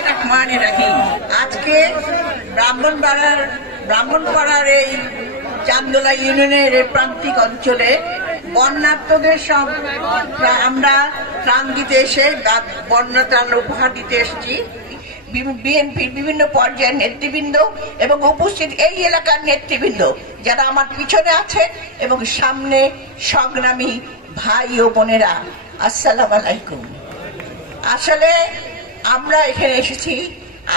বিসমিল্লাহির-রহমানির-রহিম। আজকে ব্রাহ্মণপাড়ার এই চান্দোলা ইউনিয়নের প্রান্তিক অঞ্চলে বন্যার্তদের সব আমরা ত্রাণ দিতে এসে বন্যা ত্রাণ উপহার দিতে এসেছি। বিএনপির বিভিন্ন পর্যায়ের নেতৃবৃন্দ এবং উপস্থিত এই এলাকার নেতৃবৃন্দ যারা আমার পিছনে আছে এবং সামনে সংগ্রামী ভাই ও বোনেরা, আসসালামু আলাইকুম। আসলে আমরা এখানে এসেছি,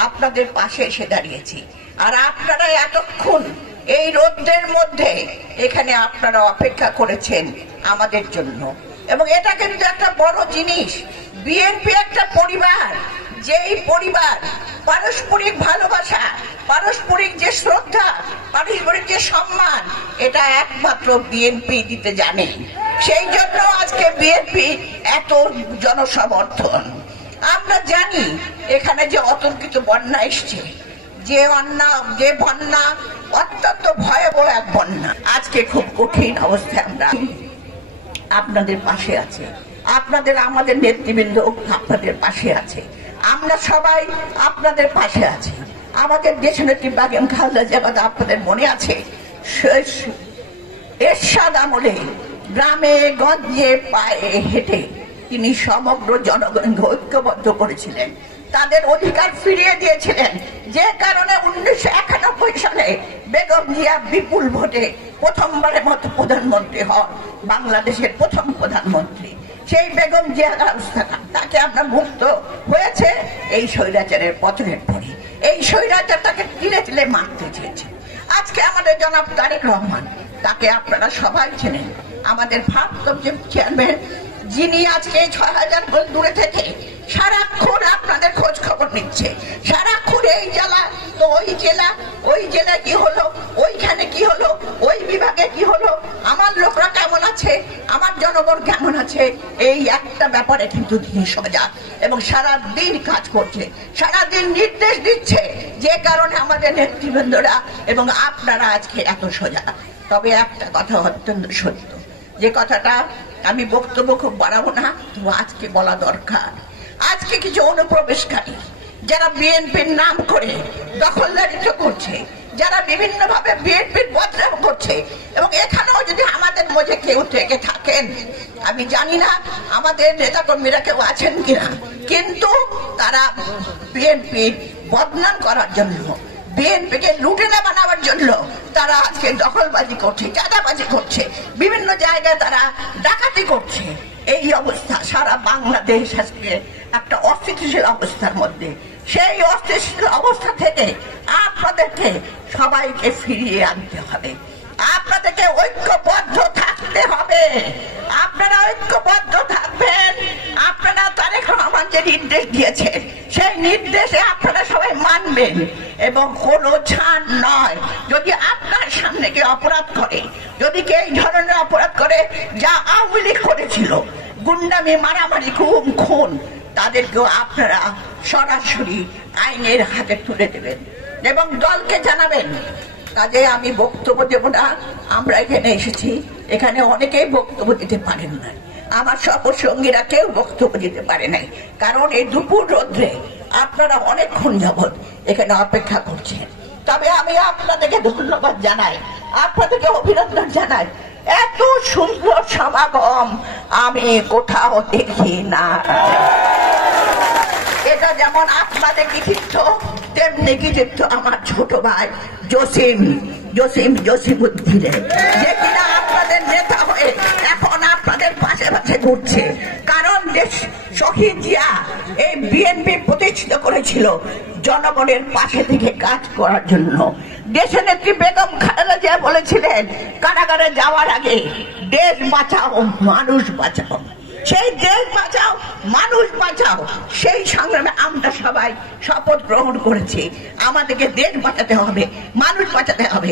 আপনাদের পাশে এসে দাঁড়িয়েছি, আর আপনারা এতক্ষণ এই রোদের মধ্যে এখানে আপনারা অপেক্ষা করেছেন আমাদের জন্য। এবং এটা কিন্তু একটা বড় জিনিস। বিএনপি একটা পরিবার, যেই পরিবার পারস্পরিক ভালোবাসা, পারস্পরিক যে শ্রদ্ধা, পারস্পরিক যে সম্মান, এটা একমাত্র বিএনপি দিতে জানে। সেই জন্য আজকে বিএনপি এত জনসমর্থন। আমরা জানি এখানে যে অতর্কিত বন্যা এসছে, যে বন্যা অত্যন্ত ভয়াবহ এক বন্যা। আজকে খুব কঠিন অবস্থায় আমরা আপনাদের পাশে আছে, আমাদের নেতৃবৃন্দ আপনাদের পাশে আছে, আমরা সবাই আপনাদের পাশে আছি। আমাদের দেশনেত্রী বেগম খালেদা জিয়া, আপনাদের মনে আছে, এরশাদ আমলে গ্রামে গঞ্জে পায়ে হেঁটে তিনি সমগ্র জনগণকে ঐক্যবদ্ধ করেছিলেন, তাদের অধিকার ফিরিয়ে দিয়েছিলেন। যে কারণে 1991 সালে বেগম জিয়া বিপুল ভোটে প্রথমবারের মতো প্রধানমন্ত্রী হন, বাংলাদেশের প্রথম প্রধানমন্ত্রী। সেই বেগম জিয়া তাকে আমরা মুক্ত হয়েছে এই স্বৈরাচারের পতনের পরে। এই স্বৈরাচার তাকে তিলে তিলে মারতে চেয়েছে। আজকে আমাদের জনাব তারেক রহমান, তাকে আপনারা সবাই চেনেন, আমাদের ভারপ্রাপ্ত চেয়ারম্যান, যিনি আজকে 6000 গোল দূরে থেকে সারাক্ষণ আপনাদের খোঁজ খবর নিচ্ছে। সারাক্ষণ এই জেলা তো ওই জেলা, ওই জেলা কি হলো, ওইখানে কি হলো, ওই বিভাগে কি হলো, আমার লোকরা কেমন আছে, আমার জনগণ কেমন আছে, এই একটা ব্যাপারে কিন্তু তিনি সজাগ এবং সারাদিন কাজ করছে, সারাদিন নির্দেশ দিচ্ছে। যে কারণে আমাদের নেতৃবৃন্দরা এবং আপনারা আজকে এত সজাগ। তবে একটা কথা অত্যন্ত সত্য, যে কথাটা আমি বক্তব্য খুব বাড়াবো না, তো আজকে বলা দরকার। আজকে কিছু অনুপ্রবেশকারী যারা বিএনপির নাম করে দখলদারিত্ব করছে, যারা বিভিন্ন ভাবে বিএনপির বদনাম করছে, এবং এখানেও যদি আমাদের মধ্যে কেউ থেকে থাকেন, আমি জানি না আমাদের নেতাকর্মীরা কেউ আছেন কিনা, কিন্তু তারা বিএনপির বদনাম করার জন্য, বিএনপিকে লুটেরা বানাবার জন্য তারা আজকে দখলবাজি করছে, চাঁদাবাজি করছে, বিভিন্ন জায়গায় তারা ডাকাতি করছে। এই অবস্থা সারা বাংলাদেশ আজকে একটা অস্থিতিশীল অবস্থার মধ্যে। সেই অস্থিতিশীল অবস্থা থেকে আপনাদেরকে সবাইকে ফিরিয়ে আনতে হবে, আপনাদেরকে ঐক্যবদ্ধ থাকতে হবে। আপনারা ঐক্যবদ্ধ থাকবেন, আপনারা তারেক রহমান যে নির্দেশ দিয়েছেন সেই নির্দেশে আপনারা সবাই মানবেন, এবং কোনো ছাড় নয়। যদি আপনার সামনে কেউ অপরাধ করে, যদি কেউ এই ধরনের অপরাধ করে যা আওয়ামী লীগ করেছিল, গুন্ডামি, মারামারি, গুম, খুন, তাদেরকেও আপনারা সরাসরি আইনের হাতে তুলে দেবেন এবং দলকে জানাবেন। কাজে আমি বক্তব্য দেব না, আমরা এখানে এসেছি, এখানে অনেকেই বক্তব্য দিতে পারেন না, আমার সহসঙ্গীরা কেউ বক্তব্য দিতে পারে নাই, কারণ এই দুপুর রোদ্রে আপনারা অনেকক্ষণ যাবৎ এখানে অপেক্ষা করছেন। তবে আমি আপনাদেরকে ধন্যবাদ জানাই, আপনাদেরকে অভিনন্দন জানাই। এত সুন্দর সমাগম আমি কোথাও দেখি না। এটা যেমন আপনাদের কৃতিত্ব, তেমনি কৃতিত্ব আমার ছোট ভাই জসিমউদ্দিনের, যে কিনা আপনাদের নেতা হয়ে এখন আপনাদের পাশে পাশে ঘুরছে। কারণ দেশ শহীদ জিয়া এই বিএনপি প্রতিষ্ঠিত করেছিল জনগণের পাশে থেকে কাজ করার জন্য। দেশের নেত্রী বেগম খালেদা জিয়া বলেছিলেন কারাগারে যাওয়ার আগে, দেশ বাঁচাও মানুষ বাঁচাও। সেই দেশ বাঁচাও মানুষ বাঁচাও, সেই সংগ্রামে আমরা সবাই শপথ গ্রহণ করেছি। আমাদেরকে দেশ বাঁচাতে হবে, মানুষ বাঁচাতে হবে।